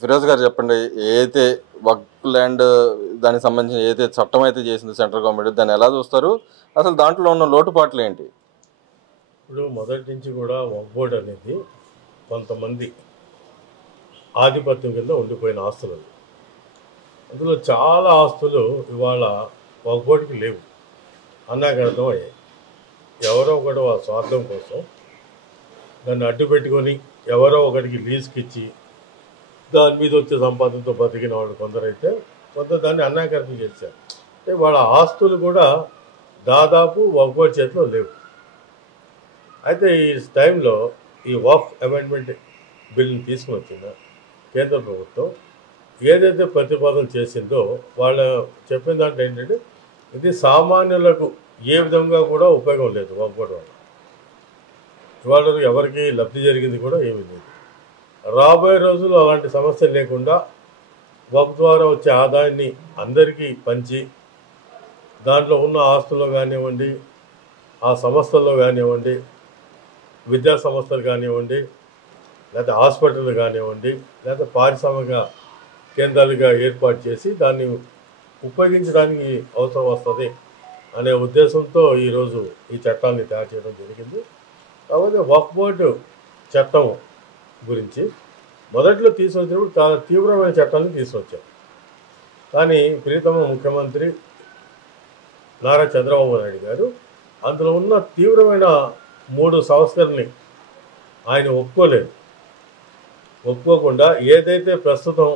ఫిరోజ్ గారు చెప్పండి, ఏదైతే వక్ఫ్ ల్యాండ్ దానికి సంబంధించిన ఏదైతే చట్టం అయితే చేసింది సెంట్రల్ గవర్నమెంట్, దాన్ని ఎలా చూస్తారు? అసలు దాంట్లో ఉన్న లోటుపాట్లు ఏంటి? ఇప్పుడు మొదటి నుంచి కూడా వక్ఫ్ బోర్డు అనేది కొంతమంది ఆధిపత్యం కింద ఉండిపోయిన ఆస్తులు. అందులో చాలా ఆస్తులు ఇవాళ వక్ఫ్ బోర్డుకి లేవు, అన్నాక అర్థమయ్యాయి. ఎవరో ఒకటి వాళ్ళ స్వార్థం కోసం దాన్ని అడ్డు పెట్టుకొని ఎవరో ఒకటికి లీజుకి ఇచ్చి దాని మీద వచ్చే సంపాదనతో బతికిన వాళ్ళు కొందరైతే కొంత దాన్ని అన్యాకరణం చేశారు. అంటే వాళ్ళ ఆస్తులు కూడా దాదాపు వక్ఫ్ బోర్డు చేతిలో లేవు. అయితే ఈ టైంలో ఈ వక్ఫ్ అమెండ్మెంట్ బిల్లుని తీసుకుని వచ్చిన కేంద్ర ప్రభుత్వం ఏదైతే ప్రతిపాదన చేసిందో వాళ్ళు చెప్పిన దాంట్లో ఏంటంటే ఇది సామాన్యులకు ఏ విధంగా కూడా ఉపయోగం లేదు. వక్ఫ్ బోర్డు వల్ల ఇవాళ ఎవరికి లబ్ధి జరిగింది కూడా ఏమీ లేదు. రాబోయే రోజుల్లో అలాంటి సమస్య లేకుండా వక్ఫ్ ద్వారా వచ్చే ఆదాయాన్ని అందరికీ పంచి దాంట్లో ఉన్న ఆస్తుల్లో కానివ్వండి, ఆ సంస్థల్లో కానివ్వండి, విద్యా సంస్థలు కానివ్వండి, లేకపోతే హాస్పిటల్ కానివ్వండి, లేకపోతే పారిశ్రామిక కేంద్రాలుగా ఏర్పాటు చేసి దాన్ని ఉపయోగించడానికి అవసరం వస్తుంది అనే ఉద్దేశంతో ఈరోజు ఈ చట్టాన్ని తయారు చేయడం జరిగింది. కాబట్టి వక్ఫ్ బోర్డు చట్టం గురించి మొదట్లో తీసుకొచ్చినప్పుడు చాలా తీవ్రమైన చట్టాన్ని తీసుకొచ్చాం. కానీ ప్రీతమ ముఖ్యమంత్రి నారా చంద్రబాబు నాయుడు గారు అందులో ఉన్న తీవ్రమైన 3 సంస్కరణని ఆయన ఒప్పుకోకుండా ఏదైతే ప్రస్తుతం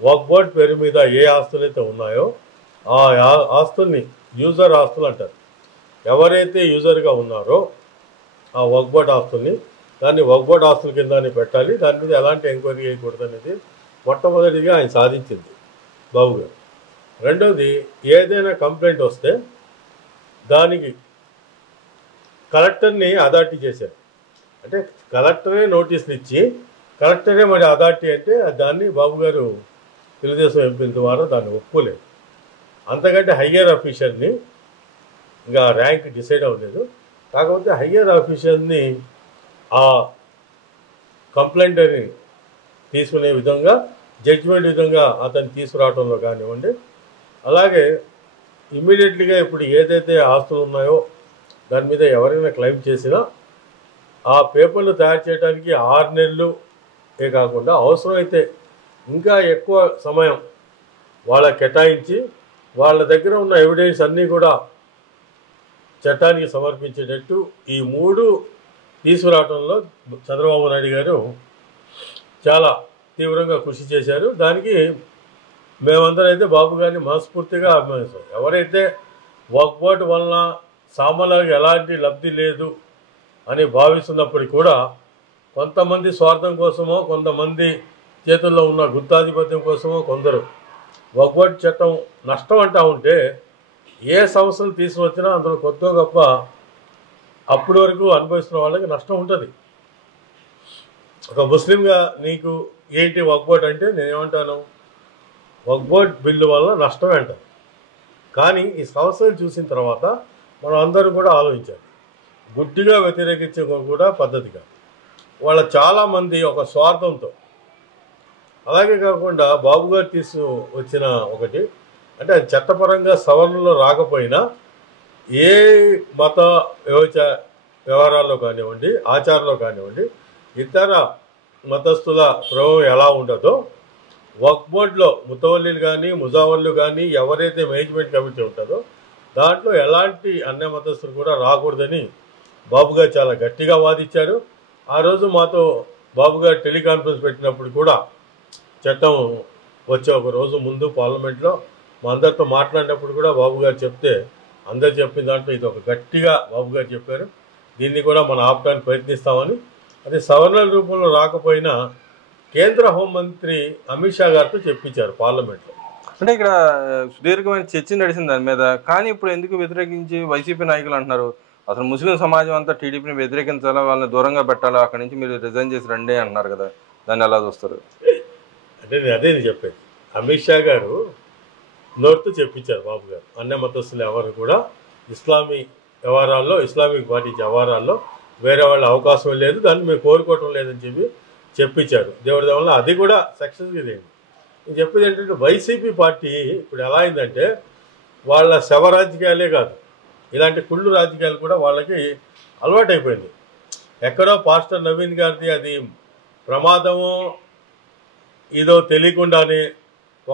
వక్ఫ్ బోర్డు పేరు మీద ఏ ఆస్తులు అయితే ఉన్నాయో ఆ ఆస్తుల్ని యూజర్ ఆస్తులు అంటారు. ఎవరైతే యూజర్గా ఉన్నారో ఆ వక్ఫ్ బోర్డు ఆస్తుల్ని దాన్ని వక్ఫ్ బోర్డు ఆస్తుల కింద పెట్టాలి, దాని మీద ఎలాంటి ఎంక్వైరీ చేయకూడదు అనేది మొట్టమొదటిగా ఆయన సాధించింది బాబు గారు. రెండోది, ఏదైనా కంప్లైంట్ వస్తే దానికి కలెక్టర్ని అథారిటీ చేశారు. అంటే కలెక్టరే నోటీసులు ఇచ్చి కలెక్టరే మరి అథారిటీ అంటే దాన్ని బాబు గారు తెలుగుదేశం ఎంపీల ద్వారా దాన్ని ఒప్పుకోలేదు. అంతకంటే హయ్యర్ ఆఫీషియల్ని, ఇంకా ర్యాంక్ డిసైడ్ అవ్వలేదు, కాకపోతే హయ్యర్ ఆఫీషియల్ని ఆ కంప్లైంట్ని తీసుకునే విధంగా జడ్జిమెంట్ విధంగా అతన్ని తీసుకురావడంలో కానివ్వండి, అలాగే ఇమ్మీడియట్లీగా ఇప్పుడు ఏదైతే ఆస్తులు ఉన్నాయో దాని మీద ఎవరైనా క్లెయిమ్ చేసినా ఆ పేపర్లు తయారు చేయడానికి 6 నెలలు కాకుండా అవసరమైతే ఇంకా ఎక్కువ సమయం వాళ్ళకి కేటాయించి వాళ్ళ దగ్గర ఉన్న ఎవిడెన్స్ అన్నీ కూడా చట్టానికి సమర్పించేటట్టు ఈ 3 తీసుకురావడంలో చంద్రబాబు నాయుడు గారు చాలా తీవ్రంగా కృషి చేశారు. దానికి మేమందరం అయితే బాబు గారిని మనస్ఫూర్తిగా అభిమానిస్తాం. ఎవరైతే వక్ఫ్ బోర్డు వలన సామాన్యులకు ఎలాంటి లబ్ధి లేదు అని భావిస్తున్నప్పటికీ కూడా కొంతమంది స్వార్థం కోసమో, కొంతమంది చేతుల్లో ఉన్న గుత్తాధిపత్యం కోసమో కొందరు వక్ఫ్ బోర్డు చట్టం నష్టం అంటూ ఉంటే ఏ సంస్థలు తీసుకువచ్చినా అందులో కొత్త గొప్ప అప్పటి వరకు అనుభవిస్తున్న వాళ్ళకి నష్టం ఉంటుంది. ఒక ముస్లింగా నీకు ఏంటి వక్ఫ్ బోర్డు అంటే నేనేమంటాను, వక్ఫ్ బోర్డు బిల్లు వల్ల నష్టమే అంటాను. కానీ ఈ సంస్థలు చూసిన తర్వాత మనం అందరూ కూడా ఆలోచించాలి. గుడ్డిగా వ్యతిరేకించే కూడా పద్ధతిగా వాళ్ళ చాలామంది ఒక స్వార్థంతో, అలాగే కాకుండా బాబు గారు వచ్చిన ఒకటి అంటే అది చట్టపరంగా సవరణలో రాకపోయినా ఏ మత వ్యవహారాల్లో కానివ్వండి, ఆచారంలో కానివ్వండి, ఇతర మతస్థుల ప్రభావం ఎలా ఉండదో వక్ఫ్ బోర్డులో ముతవల్లీలు కానీ ముజావళ్ళు కానీ ఎవరైతే మేనేజ్మెంట్ కమిటీ ఉంటుందో దాంట్లో ఎలాంటి అన్య మతస్థులు కూడా రాకూడదని బాబు గారు చాలా గట్టిగా వాదించారు. ఆ రోజు మాతో బాబు గారు టెలికాన్ఫరెన్స్ పెట్టినప్పుడు కూడా చట్టం వచ్చే ఒక రోజు ముందు పార్లమెంట్లో మా అందరితో మాట్లాడినప్పుడు కూడా బాబు గారు చెప్తే అందరు చెప్పిన దాంట్లో ఇది ఒక గట్టిగా బాబు గారు చెప్పారు. దీన్ని కూడా మనం ఆపడానికి ప్రయత్నిస్తామని. అది సవరణల రూపంలో రాకపోయినా కేంద్ర హోంమంత్రి అమిత్ షా గారితో చెప్పించారు పార్లమెంట్లో. అంటే ఇక్కడ సుదీర్ఘమైన చర్చ నడిచింది దాని మీద. కానీ ఇప్పుడు ఎందుకు వ్యతిరేకించి వైసీపీ నాయకులు అంటున్నారు, అసలు ముస్లిం సమాజం అంతా టీడీపీని వ్యతిరేకించాలా, వాళ్ళని దూరంగా పెట్టాలా, అక్కడి నుంచి మీరు రిజైన్ చేసి రండి అంటున్నారు కదా, దాన్ని ఎలా చూస్తారు? అంటే నేను అదే చెప్పేది, అమిత్ షా గారు నోటితో చెప్పించారు బాబు గారు అన్య మతస్థులు ఎవరు కూడా ఇస్లామిక్ పార్టీ వ్యవహారాల్లో వేరే వాళ్ళ అవకాశం లేదు, దాన్ని మేము కోరుకోవటం లేదని చెప్పి చెప్పించారు. దేవుడి వల్ల అది కూడా సక్సెస్గా అయింది. నేను చెప్పేది ఏంటంటే వైసీపీ పార్టీ ఇప్పుడు ఎలా అయిందంటే వాళ్ళ శవ రాజకీయాలే కాదు, ఇలాంటి కుళ్ళు రాజకీయాలు కూడా వాళ్ళకి అలవాటైపోయింది. ఎక్కడో పాస్టర్ నవీన్ గారిది అది ప్రమాదమో ఇదో తెలియకుండానే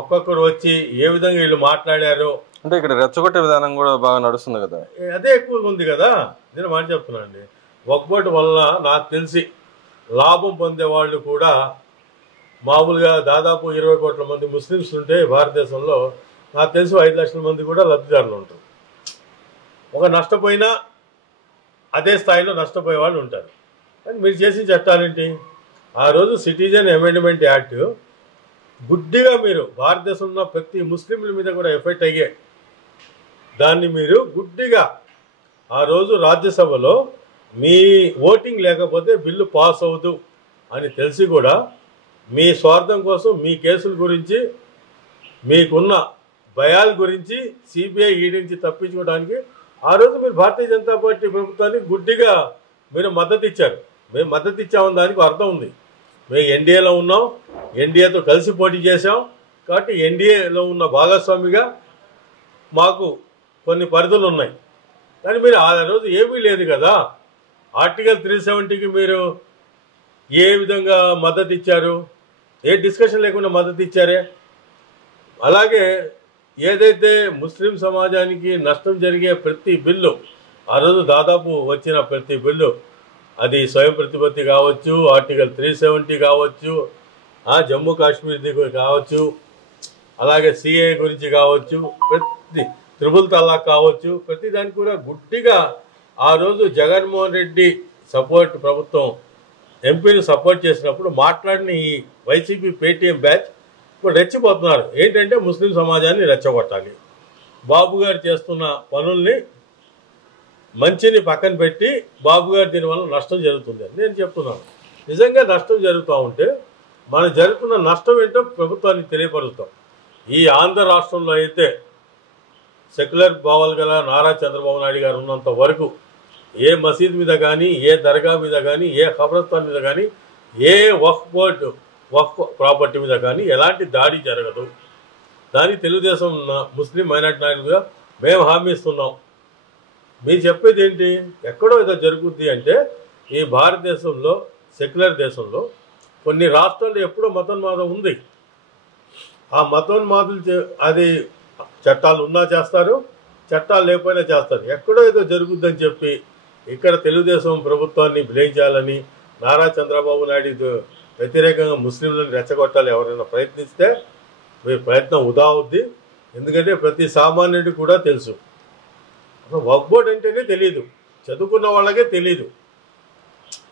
ఒక్కొక్కరు వచ్చి ఏ విధంగా వీళ్ళు మాట్లాడారో అంటే ఇక్కడ రెచ్చగొట్టే విధానం కూడా బాగా నడుస్తుంది కదా, అదే ఎక్కువగా ఉంది కదా. నేను మాట చెప్తున్నాను అండి, ఒక్కోటి వల్ల నాకు తెలిసి లాభం పొందే వాళ్ళు కూడా మామూలుగా దాదాపు 20 కోట్ల మంది ముస్లిమ్స్ ఉంటే భారతదేశంలో నాకు తెలిసి 5 లక్షల మంది కూడా లబ్ధిదారులు ఉంటారు. ఒక నష్టపోయినా అదే స్థాయిలో నష్టపోయే వాళ్ళు ఉంటారు. కానీ మీరు చేసిన చట్టాలేంటి? ఆ రోజు సిటిజన్ అమెండ్మెంట్ యాక్ట్ గుడ్డిగా మీరు భారతదేశంలో ఉన్న ప్రతి ముస్లింల మీద కూడా ఎఫెక్ట్ అయ్యే దాన్ని మీరు గుడ్డిగా ఆ రోజు రాజ్యసభలో మీ ఓటింగ్ లేకపోతే బిల్లు పాస్ అవ్వదు అని తెలిసి కూడా మీ స్వార్థం కోసం మీ కేసుల గురించి మీకున్న భయాల గురించి సిబిఐ ఈడీ నుంచి తప్పించుకోవడానికి ఆ రోజు మీరు భారతీయ జనతా పార్టీ ప్రభుత్వానికి గుడ్డిగా మీరు మద్దతు ఇచ్చారు. మేము మద్దతు ఇచ్చామని దానికి అర్థం ఉంది. మేము ఎన్డీఏలో ఉన్నాం, ఎన్డీఏతో కలిసి పోటీ చేశాం కాబట్టి ఎన్డీఏలో ఉన్న భాగస్వామిగా మాకు కొన్ని పరిధులు ఉన్నాయి. కానీ మీరు ఆ రోజు ఏమీ లేదు కదా. ఆర్టికల్ 370కి మీరు ఏ విధంగా మద్దతు ఇచ్చారు? ఏ డిస్కషన్ లేకుండా మద్దతు ఇచ్చారే. అలాగే ఏదైతే ముస్లిం సమాజానికి నష్టం జరిగే ప్రతి బిల్లు ఆ రోజు దాదాపు వచ్చిన ప్రతి బిల్లు అది స్వయం ప్రతిపత్తి కావచ్చు, ఆర్టికల్ 370 కావచ్చు, జమ్మూ కాశ్మీర్ది కావచ్చు, అలాగే సిఏ గురించి కావచ్చు, ప్రతి త్రిపుల్ తలాక్ కావచ్చు, ప్రతి దానికి కూడా గుడ్డిగా ఆ రోజు జగన్మోహన్ రెడ్డి సపోర్ట్ ప్రభుత్వం ఎంపీలు సపోర్ట్ చేసినప్పుడు మాట్లాడిన ఈ వైసీపీ పేటీఎం బ్యాచ్ ఇప్పుడు రెచ్చిపోతున్నారు. ఏంటంటే ముస్లిం సమాజాన్ని రెచ్చగొట్టాలి, బాబు గారు చేస్తున్న పనుల్ని మంచిని పక్కన పెట్టి బాబు గారు దీనివల్ల నష్టం జరుగుతుంది అని నేను చెప్తున్నాను. నిజంగా నష్టం జరుగుతూ ఉంటే మనం జరుగుతున్న నష్టం ఏంటో ప్రభుత్వానికి తెలియపరుస్తాం. ఈ ఆంధ్ర రాష్ట్రంలో అయితే సెక్యులర్ భావాలు గల నారా చంద్రబాబు నాయుడు గారు ఉన్నంత వరకు ఏ మసీద్ మీద కానీ, ఏ దర్గా మీద కానీ, ఏ ఖబరస్థాన్ మీద కానీ, ఏ వక్ఫ్ ప్రాపర్టీ మీద కానీ ఎలాంటి దాడి జరగదు. దానికి తెలుగుదేశం ముస్లిం మైనార్టీ నాయకులుగా మేము హామీ ఇస్తున్నాం. మీరు చెప్పేది ఏంటి? ఎక్కడో ఏదో జరుగుద్ది అంటే ఈ భారతదేశంలో సెక్యులర్ దేశంలో కొన్ని రాష్ట్రాల్లో ఎప్పుడో మతోన్మాదం ఉంది. ఆ మతోన్మాదులు అది చట్టాలు ఉన్నా చేస్తారు, చట్టాలు లేకపోయినా చేస్తారు. ఎక్కడో ఏదో జరుగుద్దని చెప్పి ఇక్కడ తెలుగుదేశం ప్రభుత్వాన్ని బ్లేమ్ చేయాలని, నారా చంద్రబాబు నాయుడు వ్యతిరేకంగా ముస్లింలను రెచ్చగొట్టాలి ఎవరైనా ప్రయత్నిస్తే మీ ప్రయత్నం వృధా అవుద్ది. ఎందుకంటే ప్రతి సామాన్యుడికి కూడా తెలుసు వక్ఫ్ బోర్డ్ అంటేనే తెలియదు, చదువుకున్న వాళ్ళకే తెలియదు.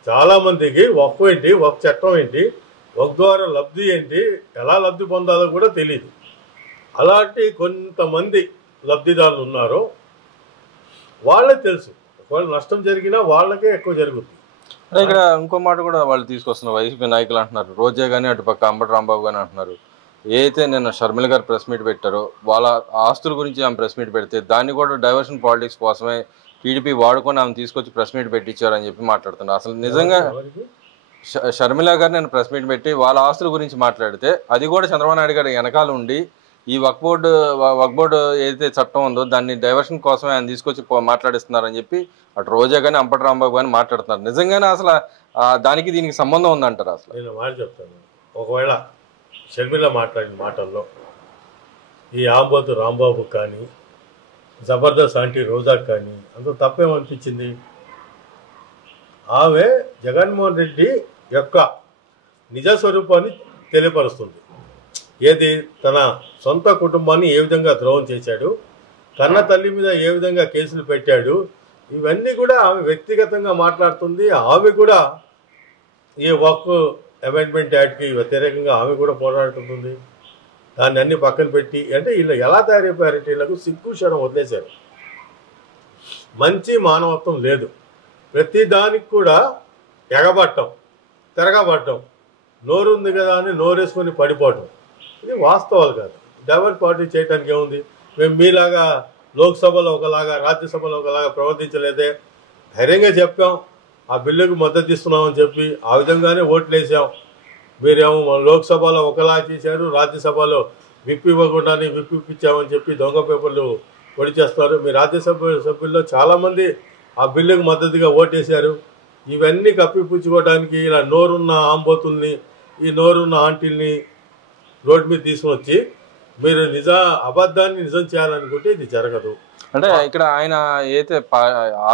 చాలామందికి వక్ఫ్ ఏంటి, వక్ఫ్ చట్టం ఏంటి, వక్ఫ్ ద్వారా లబ్ధి ఏంటి, ఎలా లబ్ధి పొందాలో కూడా తెలియదు. అలాంటి కొంతమంది లబ్ధిదారులు ఉన్నారో వాళ్ళే తెలుసు. ఒకవేళ నష్టం జరిగినా వాళ్ళకే ఎక్కువ జరుగుతుంది. ఇక్కడ ఇంకో మాట కూడా వాళ్ళు తీసుకొస్తున్నారు, వైసీపీ నాయకులు అంటున్నారు, రోజా కానీ అటుపక్క అంబటి రాంబాబు కానీ అంటున్నారు, ఏదైతే నిన్న షర్మిల గారు ప్రెస్ మీట్ పెట్టారో వాళ్ళ ఆస్తుల గురించి ఆమె ప్రెస్ మీట్ పెడితే దాన్ని కూడా డైవర్షన్ పాలిటిక్స్ కోసమే టీడీపీ వాడుకొని ఆమె తీసుకొచ్చి ప్రెస్ మీట్ పెట్టించారని చెప్పి మాట్లాడుతున్నారు. అసలు నిజంగా షర్మిల గారు నేను ప్రెస్ మీట్ పెట్టి వాళ్ళ ఆస్తుల గురించి మాట్లాడితే అది కూడా చంద్రబాబు నాయుడు గారు వెనకాల ఉండి ఈ వక్ఫ్ బోర్డు ఏదైతే చట్టం ఉందో దాన్ని డైవర్షన్ కోసమే ఆయన తీసుకొచ్చి మాట్లాడిస్తున్నారని చెప్పి అటు రోజా కానీ అంబటి రాంబాబు కానీ మాట్లాడుతున్నారు. నిజంగానే అసలు దానికి దీనికి సంబంధం ఉందంటారు? అసలు నేను మాట చెప్తాను, ఒకవేళ షర్మిల మాట్లాడిన మాటల్లో ఈ ఆంబోతు రాంబాబు కానీ జబర్దస్త్ ఆంటీ రోజాకు కానీ అంత తప్పేమనిపించింది? ఆమె జగన్మోహన్ రెడ్డి యొక్క నిజ స్వరూపాన్ని తెలియపరుస్తుంది. ఏది తన సొంత కుటుంబాన్ని ఏ విధంగా ద్రోహం చేశాడు, కన్న తల్లి మీద ఏ విధంగా కేసులు పెట్టాడు, ఇవన్నీ కూడా ఆమె వ్యక్తిగతంగా మాట్లాడుతుంది. ఆమె కూడా ఈ వక్ఫ్ అమెండ్మెంట్ యాక్ట్కి వ్యతిరేకంగా ఆమె కూడా పోరాడుతుంది. దాన్ని అన్ని పక్కన పెట్టి అంటే వీళ్ళు ఎలా తయారైపోయారంటే వీళ్ళకు సిగ్గుశరం వదిలేశారు. మంచి మానవత్వం లేదు. ప్రతి దానికి కూడా ఎగబట్టం, తిరగబట్టం, నోరుంది కదా అని నోరేసుకొని పడిపోవటం, ఇది వాస్తవాలు కాదు. డైవర్ట్ పార్టీ చేయడానికి ఏముంది? మేము మీలాగా లోక్సభలో ఒకలాగా రాజ్యసభలో ఒకలాగా ప్రవర్తించలేదే. ధైర్యంగా చెప్పాం, ఆ బిల్లుకు మద్దతు ఇస్తున్నామని చెప్పి ఆ విధంగానే ఓట్లు వేసాం. మీరేమో లోక్సభలో ఒకలా చేశారు, రాజ్యసభలో విప్ ఇవ్వకుండానే విప్ ఇప్పించామని చెప్పి దొంగ పేపర్లు పొడి చేస్తారు. మీ రాజ్యసభ సభ్యుల్లో చాలామంది ఆ బిల్లుకు మద్దతుగా ఓటేశారు. ఇవన్నీ కప్పిపుచ్చుకోవడానికి ఇలా నోరున్న ఆంబోతుల్ని, ఈ నోరున్న ఆంటీల్ని రోడ్డు మీద తీసుకుని వచ్చి మీరు అబద్ధాన్ని నిజం చేయాలనుకుంటే ఇది జరగదు. అంటే ఇక్కడ ఆయన ఏదైతే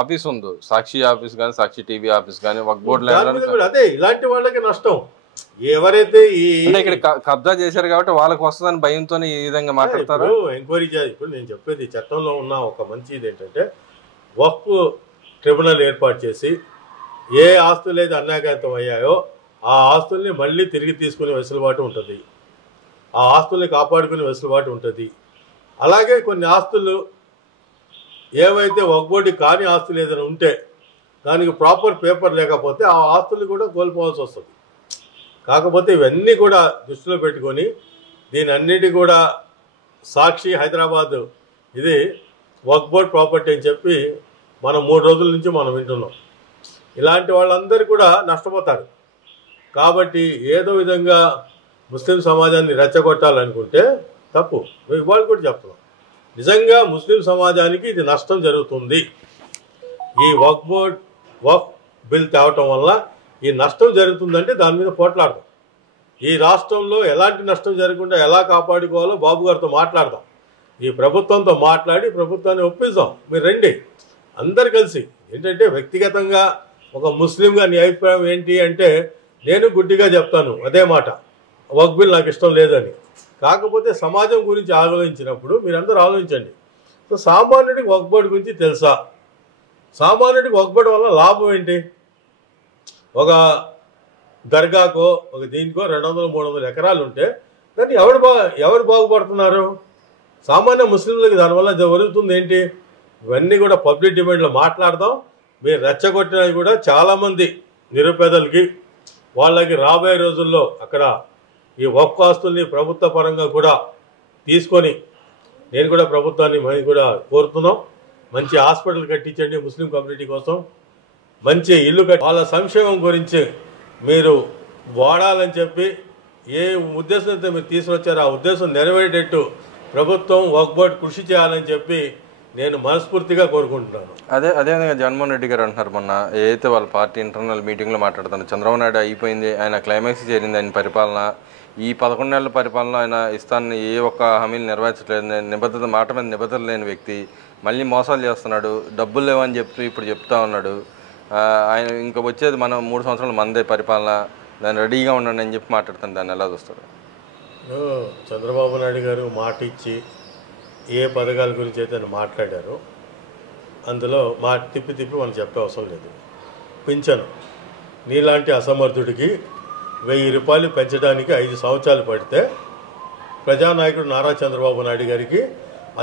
ఆఫీస్ ఉందో, సాక్షి ఆఫీస్ కానీ, సాక్షి టీవీ ఆఫీస్ కానీ, వక్ఫ్ బోర్డు అదే ఇలాంటి వాళ్ళకి నష్టం. ఎవరైతే ఇక్కడ కబ్జా చేశారు కాబట్టి వాళ్ళకి వస్తుందని భయంతో ఈ విధంగా మాట్లాడతారు. ఎంక్వైరీ చేయాలి. ఇప్పుడు నేను చెప్పేది చట్టంలో ఉన్న ఒక మంచి ఇది ఏంటంటే వక్ఫ్ ట్రిబ్యునల్ ఏర్పాటు చేసి ఏ ఆస్తులు అయితే అన్యాయకాంతం అయ్యాయో ఆ ఆస్తుల్ని మళ్ళీ తిరిగి తీసుకునే వెసులుబాటు ఉంటుంది, ఆ ఆస్తుల్ని కాపాడుకునే వెసులుబాటు ఉంటుంది. అలాగే కొన్ని ఆస్తులు ఏవైతే వక్ఫ్ బోర్డు కాని ఆస్తులు ఏదైనా ఉంటే దానికి ప్రాపర్ పేపర్ లేకపోతే ఆ ఆస్తులు కూడా కోల్పోవాల్సి వస్తుంది. కాకపోతే ఇవన్నీ కూడా దృష్టిలో పెట్టుకొని దీని అన్నిటి కూడా సాక్షి హైదరాబాద్ ఇది వక్ఫ్ బోర్డ్ ప్రాపర్టీ అని చెప్పి మనం 3 రోజుల నుంచి మనం వింటున్నాం. ఇలాంటి వాళ్ళందరూ కూడా నష్టపోతారు. కాబట్టి ఏదో విధంగా ముస్లిం సమాజాన్ని రెచ్చగొట్టాలనుకుంటే తప్పు. ఇవాళ కూడా చెప్తున్నాం, నిజంగా ముస్లిం సమాజానికి ఇది నష్టం జరుగుతుంది. ఈ వక్ఫ్ బిల్ తేవటం వల్ల ఈ నష్టం జరుగుతుందంటే దాని మీద పోట్లాడదాం. ఈ రాష్ట్రంలో ఎలాంటి నష్టం జరగకుండా ఎలా కాపాడుకోవాలో బాబు గారితో మాట్లాడదాం. ఈ ప్రభుత్వంతో మాట్లాడి ప్రభుత్వాన్ని ఒప్పిద్దాం. మీరు రండి అందరు కలిసి. ఏంటంటే వ్యక్తిగతంగా ఒక ముస్లింగా నీ అభిప్రాయం ఏంటి అంటే నేను గుడ్డిగా చెప్తాను అదే మాట, వక్ఫ్ బిల్ నాకు ఇష్టం లేదని. కాకపోతే సమాజం గురించి ఆలోచించినప్పుడు మీరందరూ ఆలోచించండి. సో సామాన్యుడికి వక్ఫ్ బోర్డు గురించి తెలుసా? సామాన్యుడికి వక్ఫ్ బోర్డు వల్ల లాభం ఏంటి? ఒక దర్గాకో ఒక దీనికో 200-300 ఎకరాలు ఉంటే దాన్ని ఎవరు బాగుపడుతున్నారు? సామాన్య ముస్లింలకి దానివల్ల జరుగుతుంది ఏంటి? ఇవన్నీ కూడా పబ్లిక్ డిమాండ్లో మాట్లాడదాం. మీరు రెచ్చగొట్టినవి కూడా చాలామంది నిరుపేదలకి వాళ్ళకి రాబోయే రోజుల్లో అక్కడ ఈ వక్ఫ్ ఆస్తుల్ని ప్రభుత్వ పరంగా కూడా తీసుకొని నేను కూడా ప్రభుత్వాన్ని మేము కూడా కోరుతున్నాం. మంచి హాస్పిటల్ కట్టించండి ముస్లిం కమ్యూనిటీ కోసం, మంచి ఇల్లు కట్టి వాళ్ళ సంక్షేమం గురించి మీరు వాడాలని చెప్పి ఏ ఉద్దేశంతో మీరు తీసుకొచ్చారో ఆ ఉద్దేశం నెరవేరేటట్టు ప్రభుత్వం వక్ఫ్ బోర్డు కృషి చేయాలని చెప్పి నేను మనస్ఫూర్తిగా కోరుకుంటున్నాను. అదేవిధంగా జగన్మోహన్ రెడ్డి గారు అంటున్నారు, మొన్న ఏదైతే వాళ్ళ పార్టీ ఇంటర్నల్ మీటింగ్లో మాట్లాడుతున్నారు, చంద్రబాబు నాయుడు అయిపోయింది, ఆయన క్లైమాక్స్ చేరింది ఆయన పరిపాలన, ఈ 11 నెలల పరిపాలన ఆయన ఇస్తానని ఏ ఒక్క హామీలు నెరవేర్చలేదు, నిబద్ధత మాట మీద నిబద్ధత లేని వ్యక్తి, మళ్ళీ మోసాలు చేస్తున్నాడు, డబ్బులు లేవని చెప్పి ఇప్పుడు చెప్తా ఉన్నాడు. ఆయన ఇంకా వచ్చేది మనం 3 సంవత్సరాల మందే పరిపాలన, దాన్ని రెడీగా ఉండండి అని చెప్పి మాట్లాడుతాను. దాన్ని ఎలా చూస్తారు? చంద్రబాబు నాయుడు గారు మాట ఇచ్చి ఏ పథకాల గురించి అయితే మాట్లాడారో అందులో తిప్పి మనం చెప్పే అవసరం లేదు. పింఛను నీలాంటి అసమర్థుడికి 1000 రూపాయలు పెంచడానికి 5 సంవత్సరాలు పడితే ప్రజానాయకుడు నారా చంద్రబాబు నాయుడు గారికి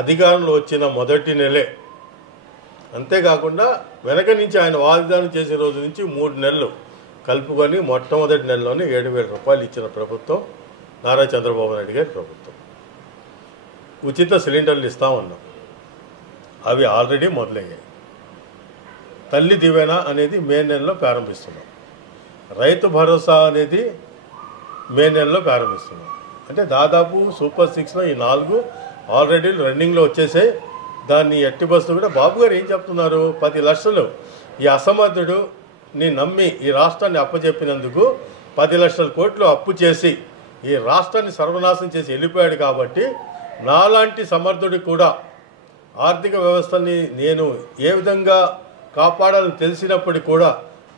అధికారంలో వచ్చిన మొదటి నెలే, అంతేకాకుండా వెనక నుంచి ఆయన వాగ్దానం చేసిన రోజు నుంచి 3 నెలలు కలుపుకొని మొట్టమొదటి నెలలోనే 7,000 రూపాయలు ఇచ్చిన ప్రభుత్వం నారా చంద్రబాబు నాయుడు గారి ప్రభుత్వం. ఉచిత సిలిండర్లు ఇస్తామన్నాం, అవి ఆల్రెడీ మొదలయ్యాయి. తల్లి దీవెన అనేది మే నెలలో ప్రారంభిస్తున్నాం. రైతు భరోసా అనేది మే నెలలో ప్రారంభిస్తున్నాం. అంటే దాదాపు సూపర్ 6లో ఈ 4 ఆల్రెడీ రన్నింగ్లో వచ్చేసాయి. దాన్ని ఎట్టి బస్సు కూడా బాబు గారు ఏం చెప్తున్నారు, 10 లక్షలు ఈ అసమర్థుడు నీ నమ్మి ఈ రాష్ట్రాన్ని అప్పచెప్పినందుకు 10 లక్షల కోట్లు అప్పు చేసి ఈ రాష్ట్రాన్ని సర్వనాశనం చేసి వెళ్ళిపోయాడు. కాబట్టి నాలాంటి సమర్థుడికి కూడా ఆర్థిక వ్యవస్థని నేను ఏ విధంగా కాపాడాలని తెలిసినప్పటికీ కూడా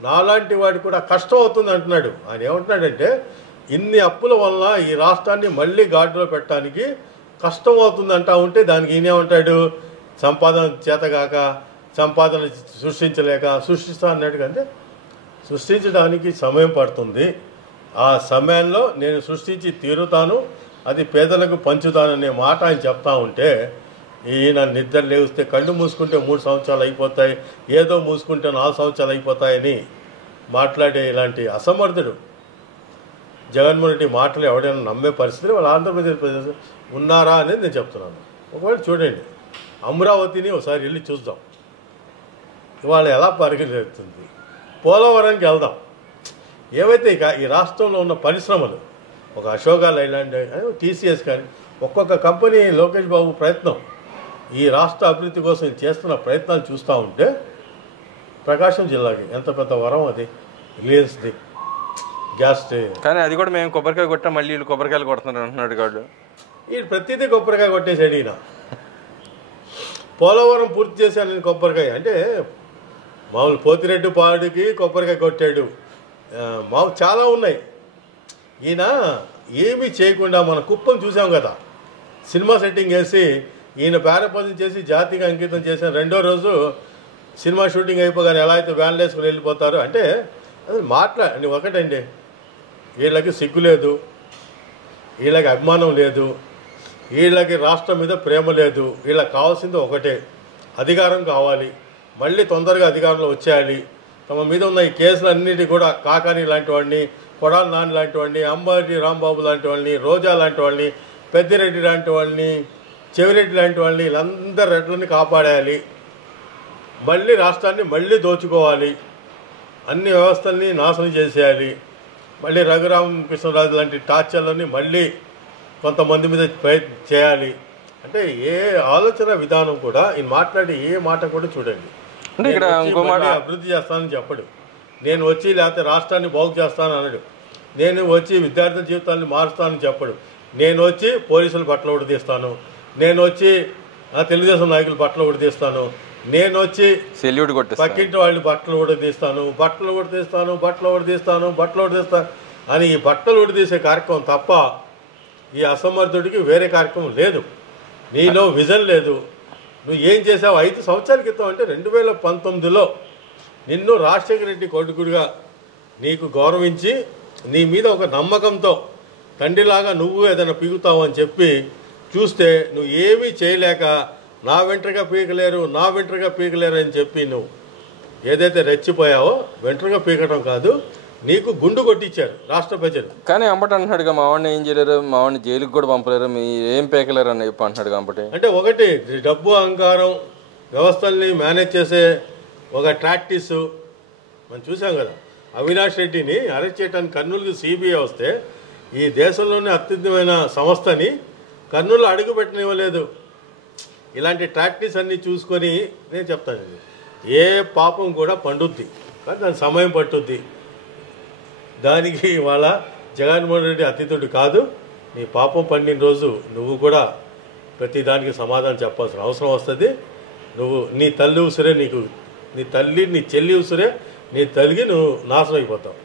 నాలాంటి వాడికి కూడా కష్టం అవుతుంది అంటున్నాడు. ఆయన ఏమంటున్నాడంటే ఇన్ని అప్పుల వలన ఈ రాష్ట్రాన్ని మళ్ళీ గాడిలో పెట్టడానికి కష్టం అవుతుంది అంటా ఉంటే దానికి ఈయనేమంటాడు, సంపాదన చేతగాక సంపాదన సృష్టించలేక సృష్టిస్తా అన్నాడు. అంటే సృష్టించడానికి సమయం పడుతుంది, ఆ సమయంలో నేను సృష్టించి తీరుతాను, అది పేదలకు పంచుతాననే మాట ఆయన చెప్తా ఉంటే ఈయన నిద్ర లేస్తే కళ్ళు మూసుకుంటే 3 సంవత్సరాలు అయిపోతాయి, ఏదో మూసుకుంటే 4 సంవత్సరాలు అయిపోతాయని మాట్లాడే ఇలాంటి అసమర్థుడు జగన్మోహన్ రెడ్డి మాటలు ఎవడైనా నమ్మే పరిస్థితి వాళ్ళు ఆంధ్రప్రదేశ్ ఉన్నారా అనేది నేను చెప్తున్నాను. ఒకవేళ చూడండి, అమరావతిని ఒకసారి వెళ్ళి చూద్దాం, ఇవాళ ఎలా పరిగెత్తుతుంది. పోలవరానికి వెళ్దాం, ఏవైతే ఇక ఈ రాష్ట్రంలో ఉన్న పరిశ్రమలు, ఒక అశోక లైలాండ్, టీసీఎస్ కానీ, ఒక్కొక్క కంపెనీ లోకేష్ బాబు ప్రయత్నం, ఈ రాష్ట్ర అభివృద్ధి కోసం చేస్తున్న ప్రయత్నాలు చూస్తూ ఉంటే ప్రకాశం జిల్లాకి ఎంత పెద్ద వరం అది, రిలయన్స్ది గ్యాస్. కానీ అది కూడా మేము కొబ్బరికాయ కొట్టా మళ్ళీ వీళ్ళు కొబ్బరికాయలు కొడుతున్నారు అంటున్నాడు కాదు. ఈ ప్రతిదీ కొబ్బరికాయ కొట్టేసాడు ఈయన. పోలవరం పూర్తి చేశాను నేను కొబ్బరికాయ అంటే మామూలు పోతిరెడ్డి పాడుకి కొబ్బరికాయ కొట్టాడు. మాకు చాలా ఉన్నాయి. ఈయన ఏమీ చేయకుండా మన కుప్పం చూసాం కదా, సినిమా సెట్టింగ్ వేసి ఈయన పేరపదం చేసి జాతికి అంకితం చేసిన రెండో రోజు సినిమా షూటింగ్ అయిపోగానే ఎలా అయితే వ్యాన్లు వేసుకుని వెళ్ళిపోతారు అంటే అది ఒకటండి, వీళ్ళకి సిగ్గు లేదు, వీళ్ళకి అభిమానం లేదు, వీళ్ళకి రాష్ట్రం మీద ప్రేమ లేదు. వీళ్ళకి కావాల్సింది ఒకటే, అధికారం కావాలి, మళ్ళీ తొందరగా అధికారంలో వచ్చేయాలి. తమ మీద ఉన్న ఈ కేసులన్నిటి కూడా కాకాని లాంటి వాడిని, కొడాలి నాని లాంటి వాడిని, అంబాజీ రాంబాబు లాంటి వాళ్ళని, రోజా లాంటి వాళ్ళని, పెద్దిరెడ్డి లాంటి వాళ్ళని, చెవిరెడ్డి లాంటి వాళ్ళని, వీళ్ళందరి రెడ్లని కాపాడేయాలి. మళ్ళీ రాష్ట్రాన్ని మళ్ళీ దోచుకోవాలి, అన్ని వ్యవస్థల్ని నాశనం చేసేయాలి. మళ్ళీ రఘురామకృష్ణరాజు లాంటి టార్చర్లని మళ్ళీ కొంతమంది మీద చేయాలి. అంటే ఏ ఆలోచన విధానం కూడా ఈయన మాట్లాడి ఏ మాట కూడా చూడండి. అంటే ఇక్కడ అభివృద్ధి చేస్తానని చెప్పడు, నేను వచ్చి లేకపోతే రాష్ట్రాన్ని బాగు చేస్తాను అనడు, నేను వచ్చి విద్యార్థుల జీవితాన్ని మారుస్తానని చెప్పడు, నేను వచ్చి పోలీసుల బట్టలు ఉడదీస్తాను, నేను వచ్చి తెలుగుదేశం నాయకుల బట్టలు ఉడదీస్తాను, నేను వచ్చి సెల్యూట్ కొట్టేస్తాను, పక్కింటి వాళ్ళు బట్టలు ఉడదీస్తాను అని ఈ బట్టలు ఉడదీసే కార్యక్రమం తప్ప ఈ అసమర్థుడికి వేరే కార్యక్రమం లేదు. నీలో విజన్ లేదు. నువ్వు ఏం చేసావు 5 సంవత్సరాల క్రితం అంటే 2019లో నిన్ను రాజశేఖర రెడ్డి కొడుకుడిగా నీకు గౌరవించి నీ మీద ఒక నమ్మకంతో తండ్రిలాగా నువ్వు ఏదైనా పీకుతావు అని చెప్పి చూస్తే నువ్వు ఏమీ చేయలేక నా వెంట్రుగా పీకలేరు అని చెప్పి నువ్వు ఏదైతే రెచ్చిపోయావో, వెంట్రుగా పీకటం కాదు, నీకు గుండు కొట్టించారు రాష్ట్ర ప్రజలు. కానీ అంబటి అంటున్నాడుగా మా వాడిని ఏం చేయలేరు, మా వాడిని జైలుకి కూడా పంపలేరు, మీ ఏం పీకలేరు అని చెప్పి అంటున్నాడు. కాబట్టి అంటే ఒకటి డబ్బు అహంకారం, వ్యవస్థల్ని మేనేజ్ చేసే ఒక ప్రాక్టీసు మనం చూసాం కదా. అవినాష్ రెడ్డిని అరెస్ట్ చేయడానికి కర్నూలుకి సిబిఐ వస్తే ఈ దేశంలోనే అత్యుత్తమైన సంస్థని కర్నూలు అడుగు పెట్టనివ్వలేదు. ఇలాంటి ప్రాక్టీస్ అన్నీ చూసుకొని నేను చెప్తాను, ఏ పాపం కూడా పండుద్ది, కానీ దానికి సమయం పట్టుద్ది. దానికి ఇవాళ జగన్మోహన్ రెడ్డి అతిథుడు కాదు. నీ పాపం పండిన రోజు నువ్వు కూడా ప్రతి దానికి సమాధానం చెప్పాల్సిన అవసరం వస్తుంది. నువ్వు నీ తల్లి ఉసిరే, నీ తల్లి నీ చెల్లి ఉసిరే, నీ తల్లికి నువ్వు నాశనం అయిపోతావు.